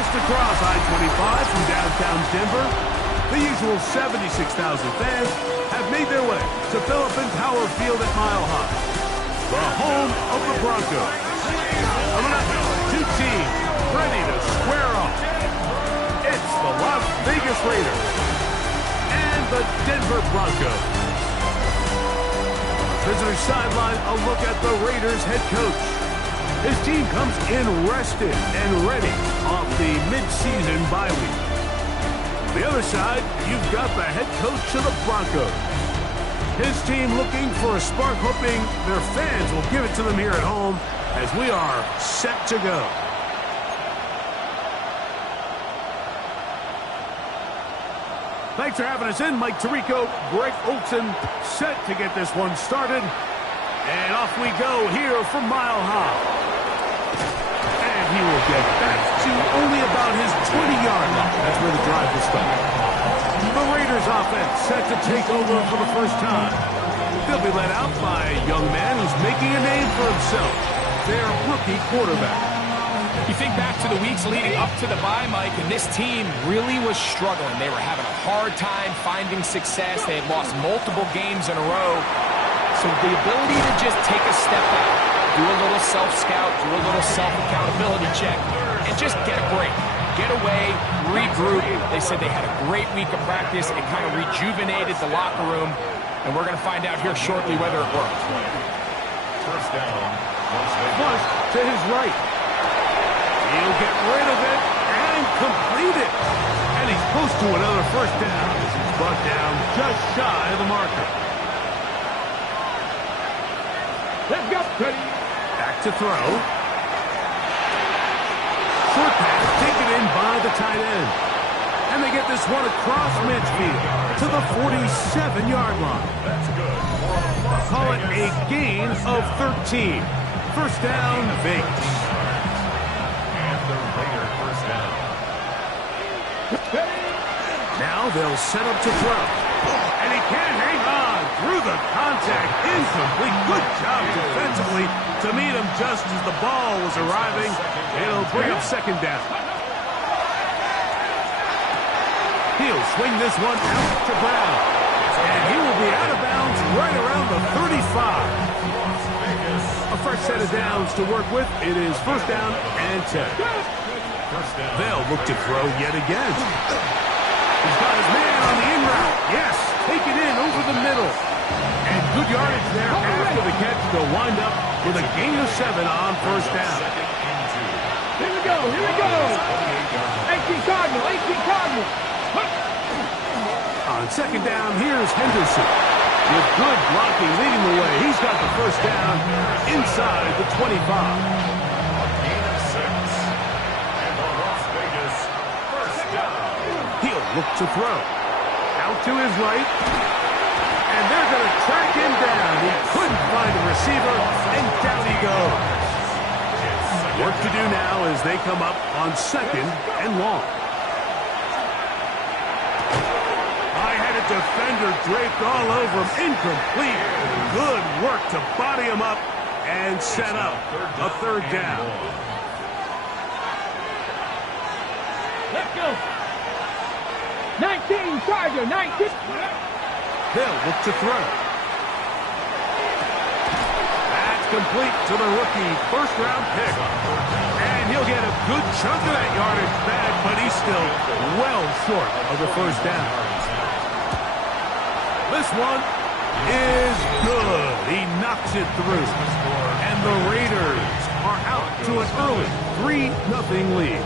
Just across I-25 from downtown Denver, the usual 76,000 fans have made their way to Philip Power Field at Mile High, the home of the Broncos. Coming up, two teams ready to square off. It's the Las Vegas Raiders and the Denver Broncos. Visitor sideline, a look at the Raiders head coach. His team comes in rested and ready off the mid-season bye week. On the other side, you've got the head coach of the Broncos. His team looking for a spark, hoping their fans will give it to them here at home as we are set to go. Thanks for having us in. Mike Tirico, Greg Olson, set to get this one started. And off we go here from Mile High. And he will get back to only about his 20-yard line. That's where the drive will start. The Raiders offense set to take over for the first time. They'll be led out by a young man who's making a name for himself, their rookie quarterback. You think back to the weeks leading up to the bye, Mike, and this team really was struggling. They were having a hard time finding success. They had lost multiple games in a row. So the ability to just take a step back, do a little self-scout, do a little self-accountability check, and just get a break. Get away, regroup. They said they had a great week of practice. It kind of rejuvenated the locker room, and we're going to find out here shortly whether it worked. First down. Flush to his right. He'll get rid of it and complete it. And he's close to another first down as he's brought down just shy of the marker. Let's go. Back to throw. Short pass taken in by the tight end. And they get this one across midfield to the 47-yard line. That's good. Call it a gain of 13. First down, Vegas. And the Raider first down. Now they'll set up to throw. And he can't hang on through the contact. Incomplete. Good job defensively to meet him just as the ball was arriving. It'll bring up second down. He'll swing this one out to Brown. And he will be out of bounds right around the 35. A fresh set of downs to work with. It is first down and 10. They'll look to throw yet again. He's got his man on the in route. Yes, take it in over the middle. And good yardage there after the catch. They'll wind up with a gain of 7 on first down. Here we go, here we go. 18 Cardinal, 18 Cardinal. On second down, here's Henderson. With good blocking leading the way, he's got the first down inside the 25. Gain of 6. And the Las Vegas first down. He'll look to throw. Out to his right. And they're going to track him down. He couldn't find a receiver, and down he goes. Work to do now as they come up on second and long. High-headed defender draped all over him. Incomplete. Good work to body him up and set up a third down. Let's go. 19 Charger, 19. They'll look to throw. That's complete to the rookie first-round pick. And he'll get a good chunk of that yardage back, but he's still well short of the first down. This one is good. He knocks it through. And the Raiders are out to an early 3-0 lead.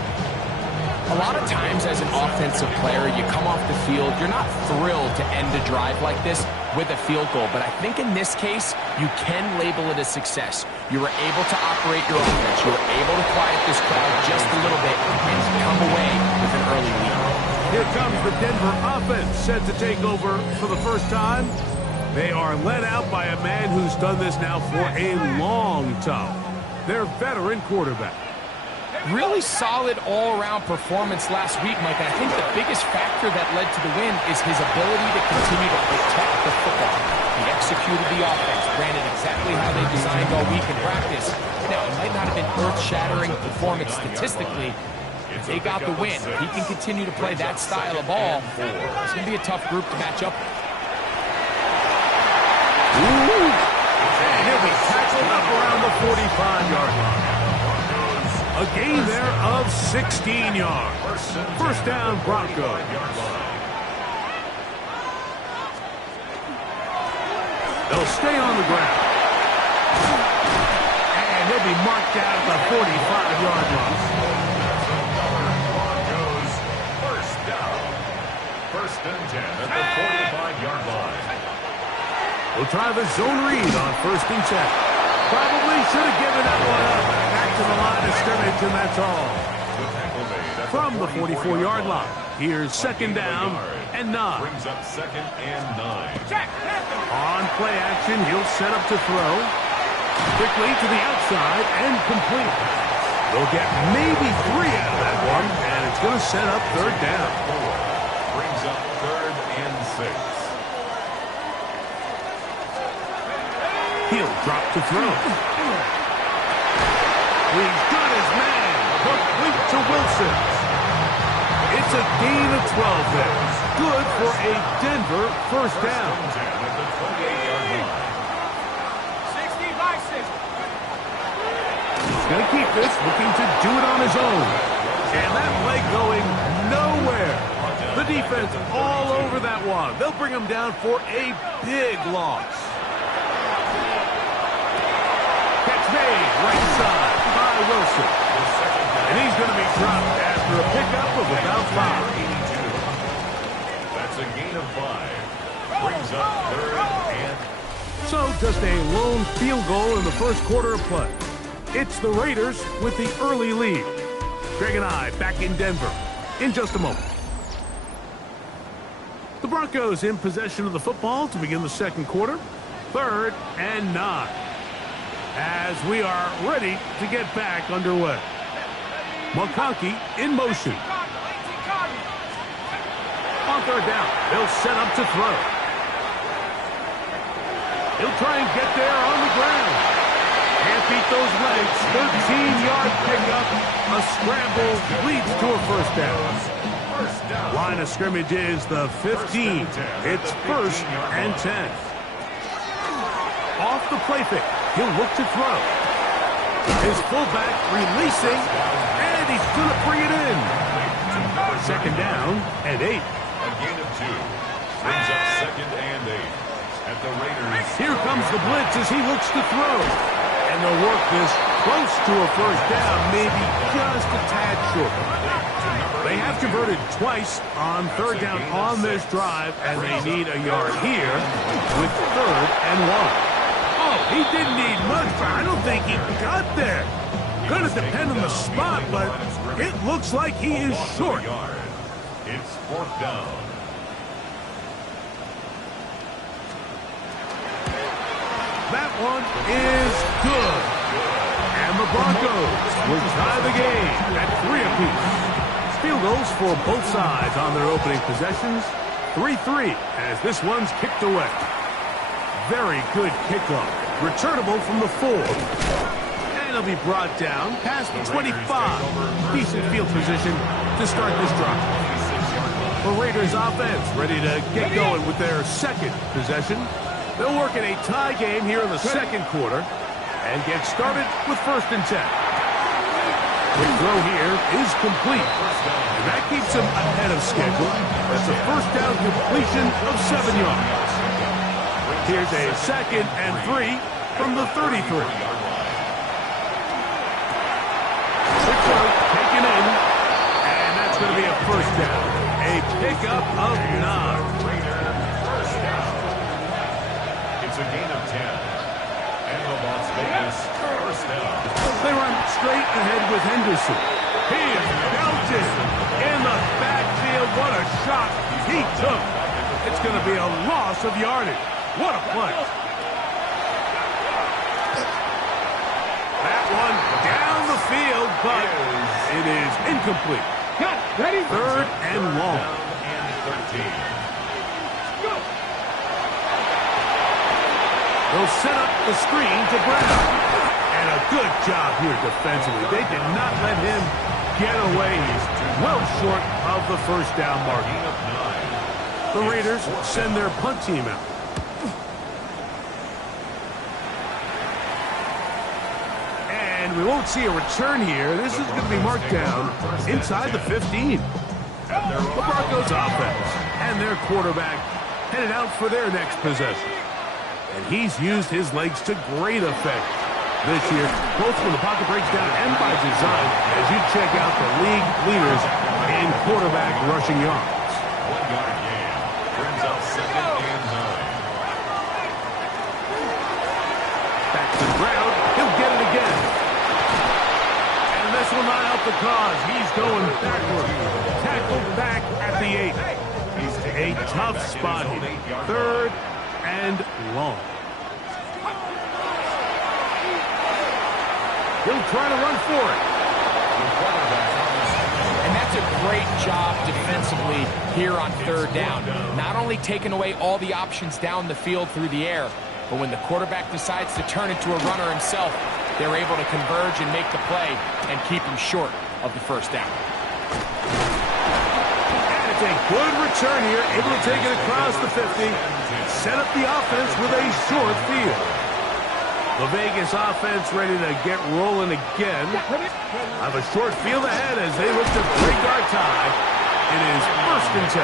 A lot of times as an offensive player, you come off the field, you're not thrilled to end a drive like this with a field goal. But I think in this case, you can label it a success. You were able to operate your offense. You were able to quiet this crowd just a little bit and come away with an early lead. Here comes the Denver offense set to take over for the first time. They are led out by a man who's done this now for a long time. Their veteran quarterback. Really solid all-around performance last week, Mike. And I think the biggest factor that led to the win is his ability to continue to protect the football. He executed the offense, ran it exactly how they designed all week in practice. Now, it might not have been earth-shattering performance statistically, They got the win. If he can continue to play that style of ball, it's going to be a tough group to match up with. And he'll be tackled up around the 45-yard line. A gain there of 16 yards. First down, Broncos. They'll stay on the ground. And he'll be marked out at the 45-yard line. Broncos, first down. First and 10 at the 45-yard line. We'll try the zone read on first and 10. Probably should have given that one up. Back to the line of scrimmage, and that's all. From the 44-yard line, here's second down and 9. Brings up second and 9. On play action, he'll set up to throw. Quickly to the outside and complete. They'll get maybe 3 out of that one, and it's going to set up third down. Brings up third and 6. He'll drop to throw. He's got his man. Complete to Wilson. It's a gain of 12 there. Good for a Denver first down. He's going to keep this, looking to do it on his own. And that play going nowhere. The defense all over that one. They'll bring him down for a big loss. Catch made right side by Wilson. And he's going to be dropped after a pickup of about 5. That's a gain of 5. Brings up third and... So just a lone field goal in the first quarter of play. It's the Raiders with the early lead. Greg and I back in Denver in just a moment. The Broncos in possession of the football to begin the second quarter. Third and 9. As we are ready to get back underway. McConkey in motion. On third down, they'll set up to throw. He'll try and get there on the ground. Can't beat those legs. 13-yard pickup. A scramble leads to a first down. Line of scrimmage is the 15. It's first and 10. Off the play fake. He'll look to throw. His fullback releasing, and he's going to bring it in. Second down and 8. A gain of 2. Brings up second and 8. At the Raiders. Here comes the blitz as he looks to throw. And they'll work this close to a first down, maybe just a tad short. They have converted twice on third down on this drive, and they need a yard here with third and 1. Oh, he didn't need much, but I don't think he got there. Going to depend on the spot, but it looks like he is short. It's fourth down. That one is good. And the Broncos will tie the game at 3 apiece. Field goals for both sides on their opening possessions. 3-3 as this one's kicked away. Very good kickoff. Returnable from the 4. And he'll be brought down past the 25. Decent field position to start this drive. The Raiders offense ready to get going with their second possession. They'll work in a tie game here in the second quarter and get started with first and 10. The throw here is complete. And that keeps him ahead of schedule. That's a first down completion of 7 yards. Here's a second and 3 from the 33. Quick throw taken in. And that's going to be a first down. A pickup of 9. It's a gain of 10. And the Las Vegas first down. They run straight ahead with Henderson. He is belted in the backfield. What a shot he took. It's going to be a loss of yardage. What a play. That one down the field, but it is incomplete. Third and long. And 13. They'll set up the screen to Brown. And a good job here defensively. They did not let him get away well short of the first down mark. The Raiders send their punt team out. And we won't see a return here. This is going to be marked down inside the 15. The Broncos offense and their quarterback headed out for their next possession. And he's used his legs to great effect this year, both when the pocket breaks down and by design, as you check out the league leaders in quarterback rushing yards. 1 yard gain. Brings up 2nd and 9. Back to the ground. He'll get it again. And this will not help the cause. He's going backward. Tackled back at the 8. A tough spot here. 3rd and long. He'll try to run for it. And that's a great job defensively here on 3rd down. Not only taking away all the options down the field through the air, but when the quarterback decides to turn into a runner himself, they're able to converge and make the play and keep him short of the first down. And it's a good return here, able to take it across the 50, set up the offense with a short field. The Vegas offense ready to get rolling again. Have a short field ahead as they look to break our tie. It is 1st and 10.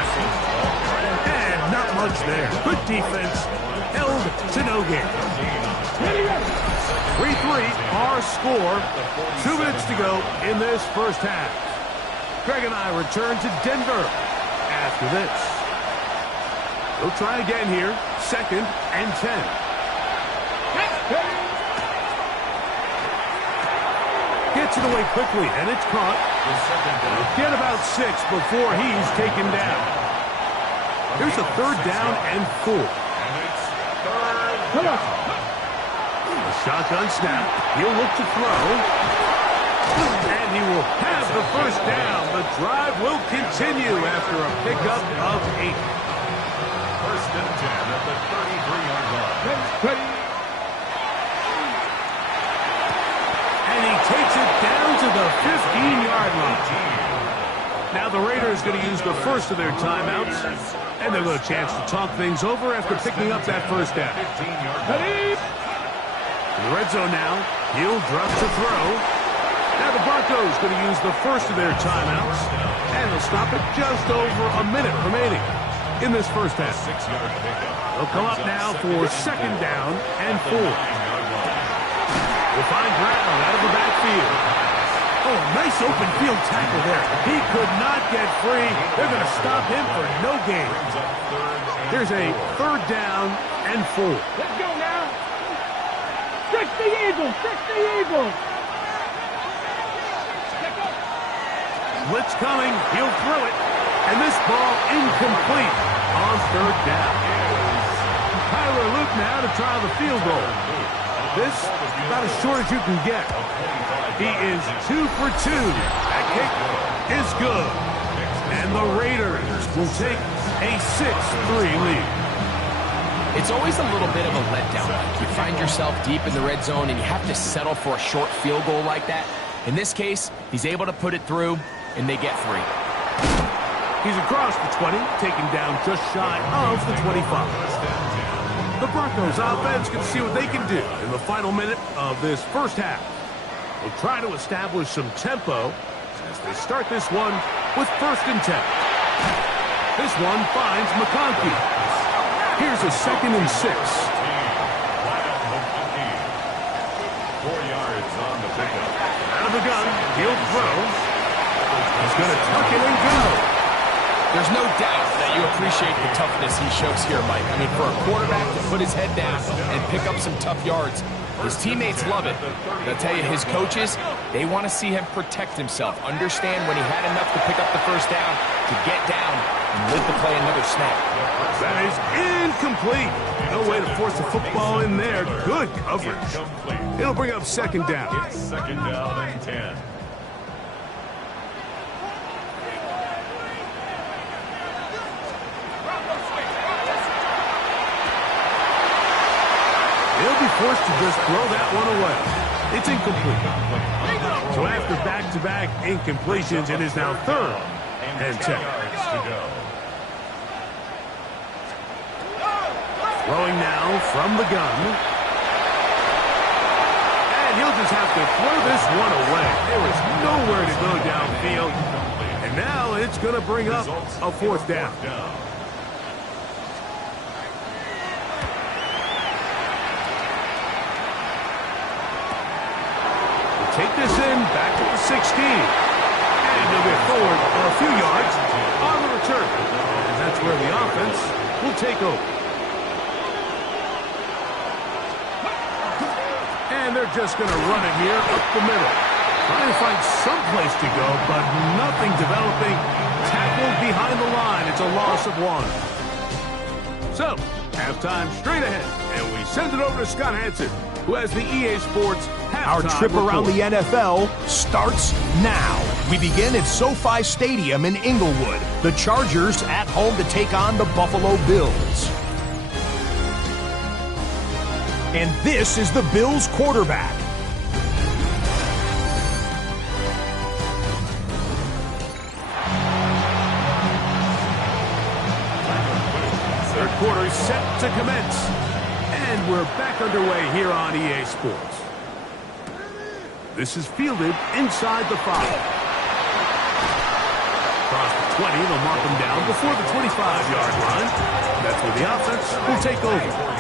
And not much there. Good defense. Held to no gain. 3-3 our score. 2 minutes to go in this first half. Greg and I return to Denver after this. We'll try again here. 2nd and 10. Gets it away quickly, and it's caught. Get about 6 before he's taken down. Here's a 3rd down and 4. Come on. A shotgun snap. He'll look to throw. And he will have the first down. The drive will continue after a pickup of 8. 1st and 10 at the 33-yard line. And he takes it down to the 15-yard line. Now the Raiders going to use the first of their timeouts, and they'll get a chance to talk things over after picking up that first down. In the red zone now, he'll drop to throw. Now the Broncos going to use the first of their timeouts, and they'll stop it just over a minute remaining in this first half. They'll come up now for 2nd down and 4. Will find Brown out of the backfield. Oh, nice open field tackle there. He could not get free. They're going to stop him for no gain. Here's a 3rd down and 4. Let's go now. Fix the Eagles. Fix the Eagles. Blitz coming. He'll throw it. And this ball incomplete on 3rd down. Tyler Luke now to try the field goal. This about as short as you can get. He is 2 for 2. That kick is good. And the Raiders will take a 6-3 lead. It's always a little bit of a letdown. You find yourself deep in the red zone and you have to settle for a short field goal like that. In this case, he's able to put it through, and they get 3. He's across the 20, taken down just shy of the 25. The Broncos offense can see what they can do in the final minute of this first half. They'll try to establish some tempo as they start this one with 1st and 10. This one finds McConkey. Here's a 2nd and 6. 4 yards on the pickup. Out of the gun, he'll throw. He's going to tuck it and go. There's no doubt that you appreciate the toughness he shows here, Mike. I mean, for a quarterback to put his head down and pick up some tough yards, his teammates love it. I'll tell you, his coaches, they want to see him protect himself, understand when he had enough to pick up the first down, to get down and live to play another snap. That is incomplete. No way to force the football in there. Good coverage. It'll bring up 2nd down. 2nd down and 10. They'll be forced to just throw that one away. It's incomplete. So after back-to-back incompletions, it is now 3rd and 10. Throwing now from the gun. And he'll just have to throw this one away. There is nowhere to go downfield. And now it's going to bring up a 4th down. Take this in, back to the 16. And they'll get forward a few yards on the return. And that's where the offense will take over. And they're just going to run it here up the middle. Trying to find some place to go, but nothing developing. Tackled behind the line. It's a loss of 1. So, halftime straight ahead. And we send it over to Scott Hansen, who has the EA Sports halftime Our trip around the report. NFL starts now. We begin at SoFi Stadium in Inglewood. The Chargers at home to take on the Buffalo Bills. And this is the Bills quarterback. Third quarter is set to commence. And we're back underway here on EA Sports. This is fielded inside the 5. Across the 20, they'll mark him down before the 25-yard line. That's where the offense will take over.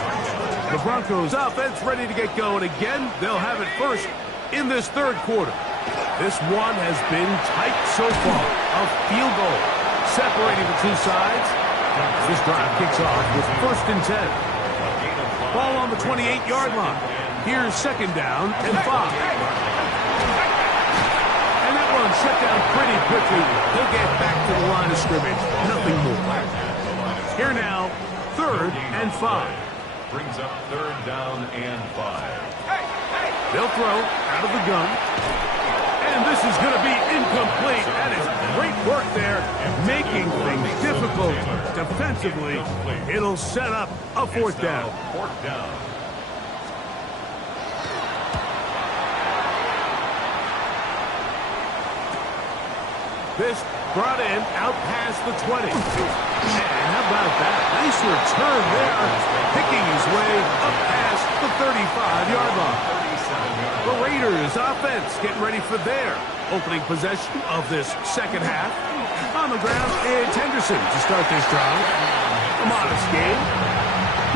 The Broncos offense ready to get going again. They'll have it first in this 3rd quarter. This one has been tight so far. A field goal separating the two sides. This drive kicks off with 1st and 10. Ball on the 28-yard line. Here's 2nd down and 5. And that one shut down pretty quickly. He'll get back to the line of scrimmage. Nothing more. Here now, 3rd and 5. Brings up 3rd down and 5. They'll throw out of the gun. And this is going to be incomplete. That is great work there, making things difficult defensively. It'll set up a 4th down. 4th down. This brought in out past the 20. And how about that? Nice return there. Picking his way up past the 35-yard line. The Raiders offense getting ready for their opening possession of this 2nd half. On the ground, it's Henderson to start this drive. A modest game.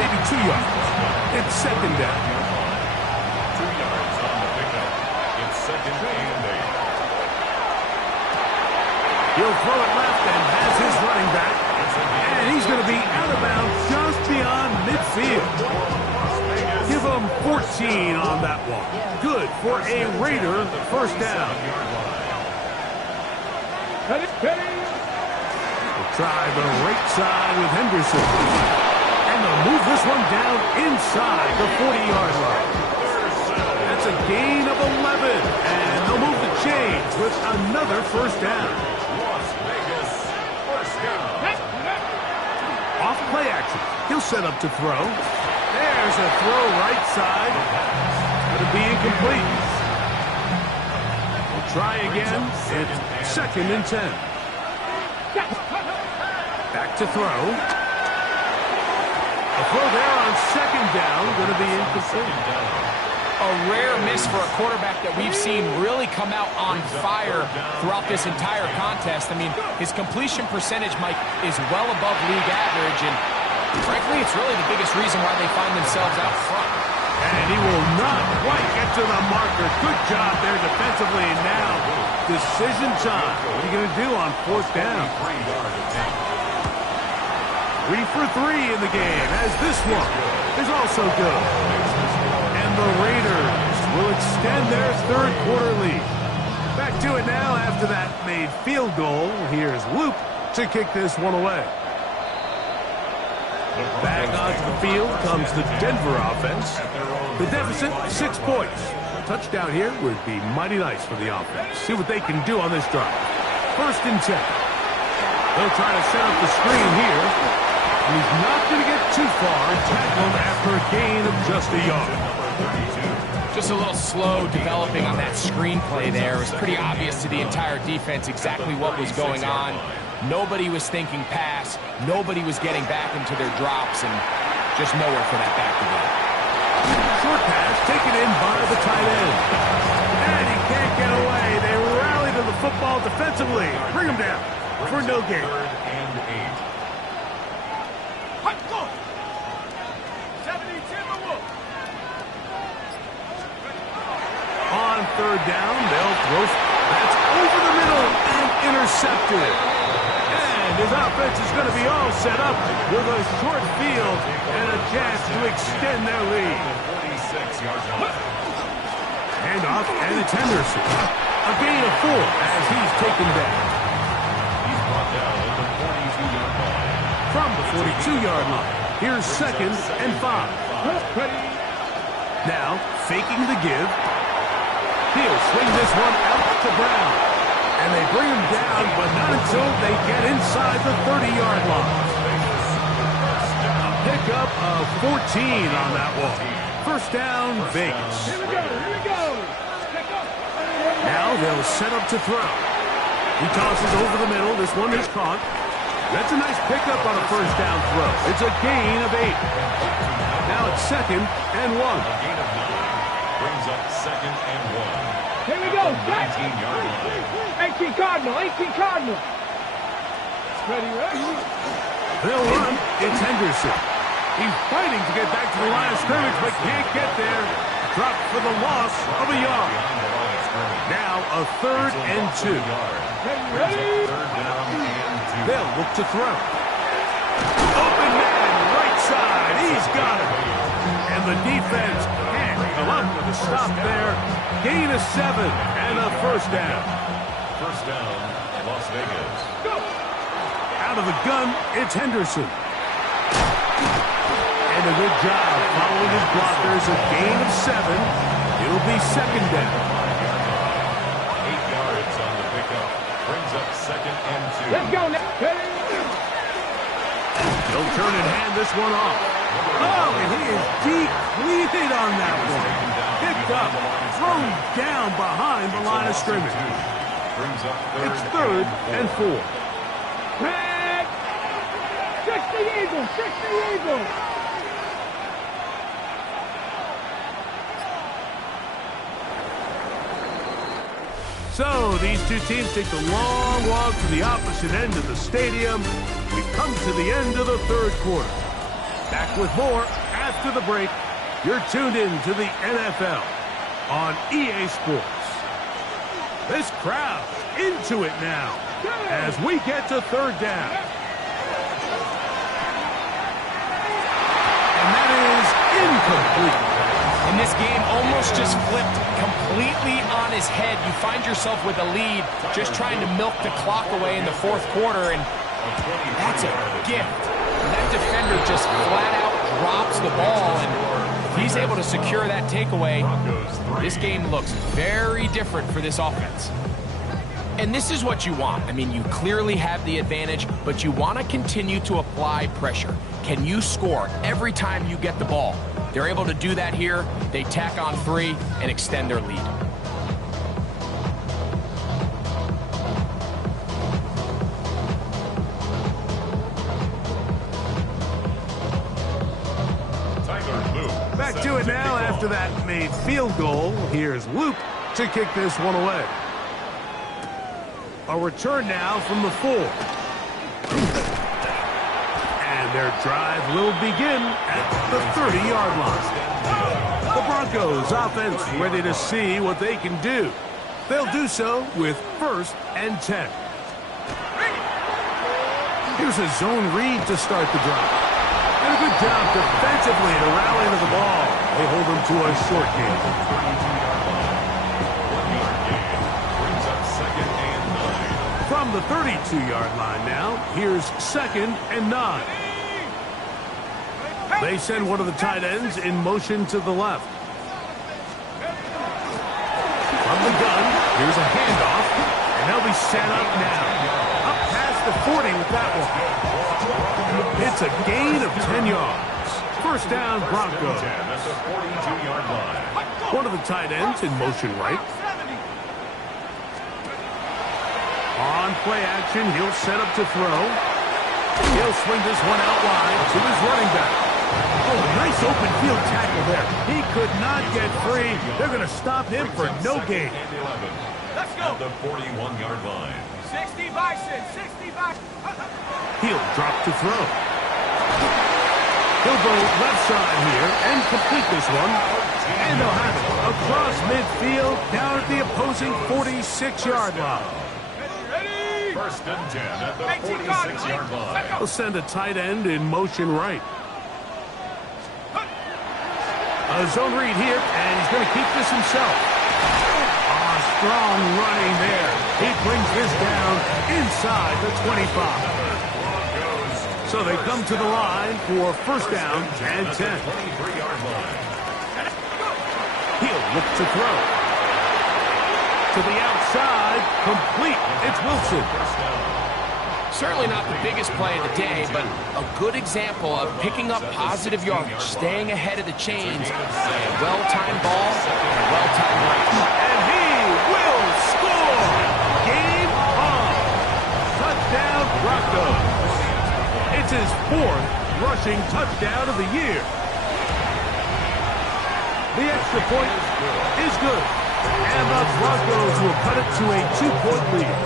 Maybe 2 yards. It's 2nd down. 2 yards on the pickup. It's 2nd and 8. He'll throw it left and has his running back. And he's going to be out of bounds just beyond midfield. Give him 14 on that one. Good for a Raider 1st down. We'll try the right side with Henderson. And they'll move this one down inside the 40-yard line. That's a gain of 11. And they'll move the chains with another 1st down. Off play action. He'll set up to throw. There's a throw right side. It'll be incomplete. We'll try again. It's 2nd and 10. Back to throw. A throw there on 2nd down. Going to be incomplete. A rare miss for a quarterback that we've seen really come out on fire throughout this entire contest. I mean, his completion percentage, Mike, is well above league average, and frankly, it's really the biggest reason why they find themselves out front. And he will not quite get to the marker. Good job there defensively. And now, decision time. What are you going to do on 4th down? 3 for 3 in the game, as this one is also good. And the Raiders will extend their 3rd quarter lead. Back to it now after that made field goal. Here's Luke to kick this one away. Back onto the field comes the Denver offense. The deficit, 6 points. A touchdown here would be mighty nice for the offense. See what they can do on this drive. 1st and 10. They'll try to set up the screen here. And he's not going to get too far and tackle him after a gain of just a yard. Just a little slow developing on that screenplay there. It was pretty obvious to the entire defense exactly what was going on. Nobody was thinking pass. Nobody was getting back into their drops, and just nowhere for that back to go. Short pass taken in by the tight end. And he can't get away. They rally to the football defensively. Bring him down for no gain. On third down, they'll throw. That's over the middle and intercepted. And his offense is going to be all set up with a short field and a chance to extend their lead. Handoff, and it's Henderson. A gain of 4 as he's taken down. He's brought down at the 42-yard line. From the 42-yard line, here's 2nd and 5. Now, faking the give. He'll swing this one out to Brown. And they bring him down, but not until they get inside the 30-yard line. A pickup of 14 on that one. First down, Vegas. Here we go. Now they'll set up to throw. He tosses over the middle. This one is caught. That's a nice pickup on a first down throw. It's a gain of 8. Now it's 2nd and 1. A gain of 9 brings up 2nd and 1. Here we go. 19-yard line. 18 Cardinal. Ready. They'll run. It's Henderson. He's fighting to get back to the line of scrimmage, but can't get there. Dropped for the loss of a yard. Now a 3rd and 2. Ready. They'll look to throw. Open man, right side. He's got it. And the defense can't come up with a stop there. Gain of 7 and a first down. First down, Las Vegas. Out of the gun, it's Henderson. And a good job following his blockers. A gain of 7. It'll be 2nd down. 8 yards on the pickup. Brings up 2nd and 2. Let's go now. He'll turn and hand this one off. Oh, and he is depleted on that one. Picked up, thrown down behind the line of scrimmage. Brings up It's 3rd and 4. Red. 60 Eagles. So these two teams take the long walk to the opposite end of the stadium. We've come to the end of the 3rd quarter. Back with more after the break. You're tuned in to the NFL on EA Sports. This crowd into it now as we get to 3rd down. And that is incomplete. And this game almost just flipped completely on his head. You find yourself with a lead, just trying to milk the clock away in the 4th quarter, and that's a gift. That defender just flat out drops the ball, and if he's able to secure that takeaway, this game looks very different for this offense. And this is what you want. I mean, you clearly have the advantage, but you want to continue to apply pressure. Can you score every time you get the ball? They're able to do that here. They tack on 3 and extend their lead. Back to it now after that made field goal. Here's Luke to kick this one away. A return now from the 4. And their drive will begin at the 30-yard line. The Broncos offense ready to see what they can do. They'll do so with 1st and 10. Here's a zone read to start the drive. And a good job defensively to rally to the ball. They hold them to a short game. From the 32-yard line now, here's 2nd and 9. They send one of the tight ends in motion to the left. From the gun, here's a handoff, and they'll be set up now. Up past the 40 with that one. It's a gain of 10 yards. First down, Broncos. At the 42-yard line. One of the tight ends in motion right. On play action, he'll set up to throw. He'll swing this one out wide to his running back. Oh, nice open field tackle there. He could not get free. They're going to stop him for no gain. Let's go. At the 41-yard line. 60 Bison, 60 Bison. He'll drop to throw. He'll go left side here and complete this one. And they'll have it across midfield down at the opposing 46-yard line. First and 10 at the 46-yard line. He'll send a tight end in motion right. A zone read here, and he's going to keep this himself. Strong running there. He brings this down inside the 25. So they come to the line for first down and 10. He'll look to throw. To the outside, complete. It's Wilson. Certainly not the biggest play of the day, but a good example of picking up positive yardage, staying ahead of the chains by a well-timed ball and a well-timed run. And he will score! Game on! Touchdown, Broncos. It's his fourth rushing touchdown of the year. The extra point is good. And the Broncos will cut it to a 2-point lead.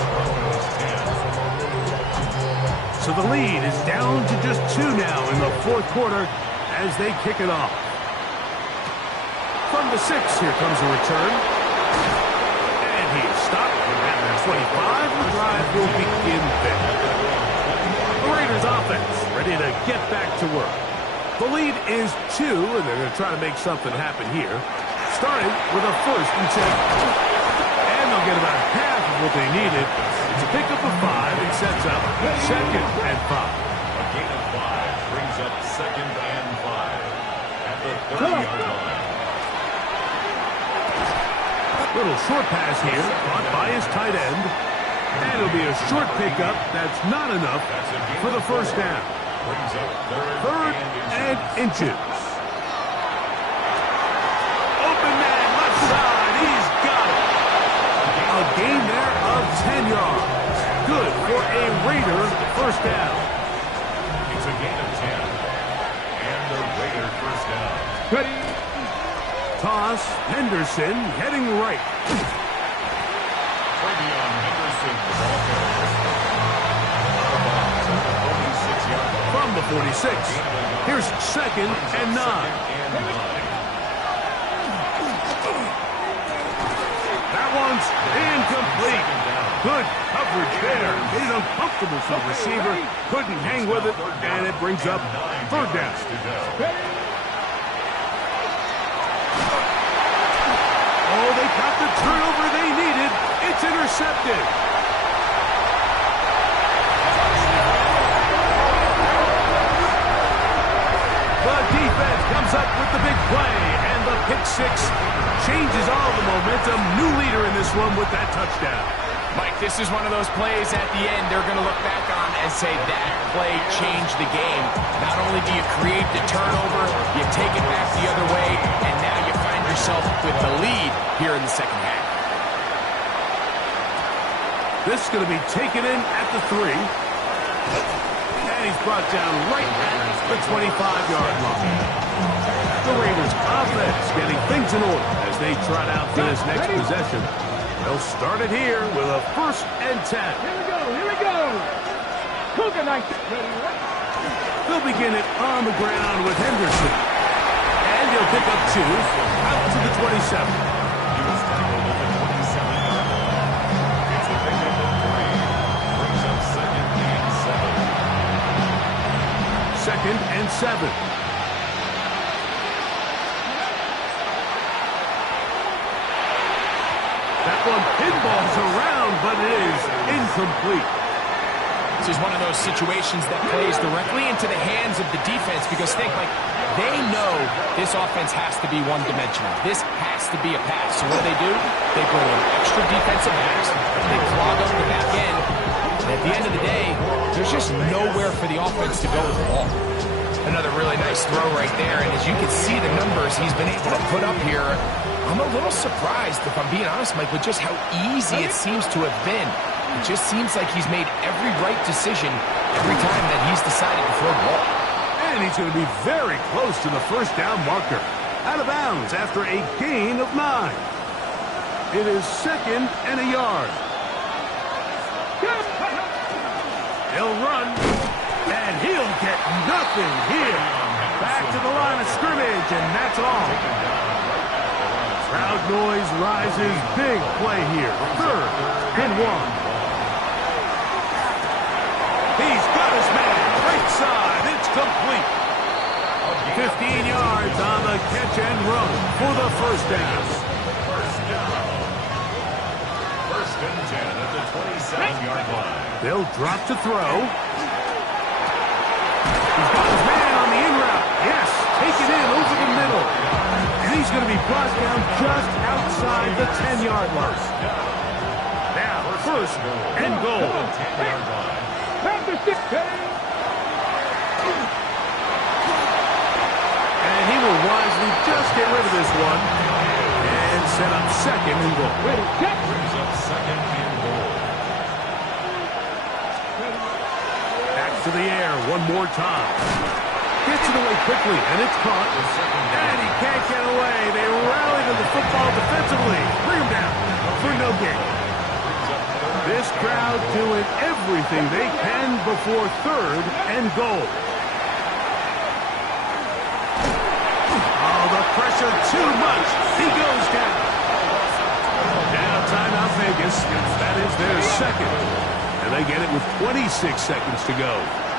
So the lead is down to just 2 now in the fourth quarter as they kick it off. From the 6, here comes a return. And he's stopped at the 25. The drive will begin there. The Raiders offense ready to get back to work. The lead is 2, and they're going to try to make something happen here. Starting with a first and 10. And they'll get about half of what they needed. It's a pickup of 5 and sets up second and 5. A gain of 5 brings up second and 5 at the 30-yard line. Little short pass here, caught by his tight end. And it'll be a short pickup that's not enough for the first down. Brings up Third and inches. Open man, left side, he's got it. A gain there of 10 yards. Good for a Raider first down. It's a gain of 10. And the Raider first down. Ready. Toss, Henderson heading right. Travion Henderson, the ball carrier. Out of bounds at the 46-yard line. From the 46, here's second and 9. That one's incomplete. Good coverage there. Made it uncomfortable for the receiver. Couldn't hang with it, and it brings up third down. Oh, they got the turnover they needed. It's intercepted. The defense comes up with the big play, and the pick 6 changes all the momentum. New leader in this one with that touchdown. Mike, this is one of those plays at the end they're going to look back on and say that play changed the game. Not only do you create the turnover, you take it back the other way, and now you find yourself with the lead here in the second half. This is going to be taken in at the 3. And he's brought down right at the 25-yard line. The Raiders offense getting things in order as they trot out to this next possession. They'll start it here with a first and 10. Here we go, here we go. Cougar night. They'll begin it on the ground with Henderson. And he'll pick up 2 out to the 27. He was tackled at the 27-yard line. It's a pickup of 3. Brings up second and 7. Second and 7. That one pinballs around, but it is incomplete. This is one of those situations that plays directly into the hands of the defense because think, like, they know this offense has to be one-dimensional. This has to be a pass. So what do? They bring in extra defensive backs. They clog up the back end. And at the end of the day, there's just nowhere for the offense to go with the ball. Another really nice throw right there, and as you can see the numbers he's been able to put up here, I'm a little surprised, if I'm being honest, Mike, with just how easy it seems to have been. It just seems like he's made every right decision every time that he's decided to throw the ball. And he's going to be very close to the first down marker. Out of bounds after a gain of 9. It is 2nd and a yard. He'll run, and he'll get nothing here. Back to the line of scrimmage, and that's all. Crowd noise rises. Big play here. 3rd and 1. He's got his man. Right side. It's complete. 15 yards on the catch and run for the first down. First and 10 at the 27-yard line. They'll drop to throw. He's got his man on the in route. Yes, take it in over the middle. And he's going to be brought down just outside the 10-yard line. Now, first and goal. 10-yard line. And he will wisely just get rid of this one and set up 2nd and goal. Brings up 2nd and goal. Back to the air one more time. Gets it away quickly, and it's caught. And he can't get away. They rally to the football defensively. Bring him down for no gain. This crowd doing everything they can before 3rd and goal. Oh, the pressure too much. He goes down. Now timeout Vegas. That is their 2nd. And they get it with 26 seconds to go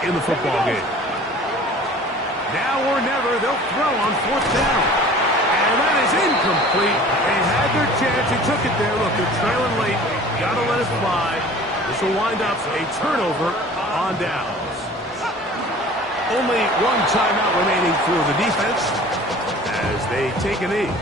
in the football game. Now or never, they'll throw on 4th down. And that is incomplete. They had their chance. He took it there. Look, they're trailing late. Got to let it fly. This will wind up a turnover on downs. Only one timeout remaining for the defense as they take a knee.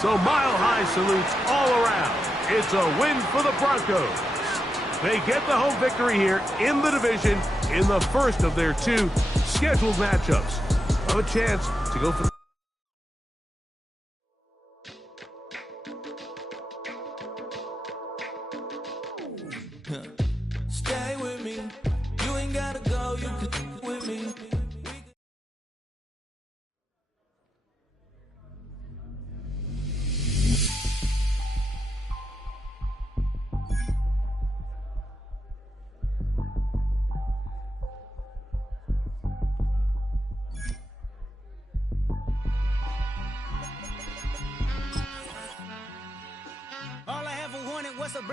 So mile-high salutes all around. It's a win for the Broncos. They get the home victory here in the division in the first of their 2 scheduled matchups. Have a chance to go for Stay with me. You ain't gotta go. You can with me. All I ever wanted was a black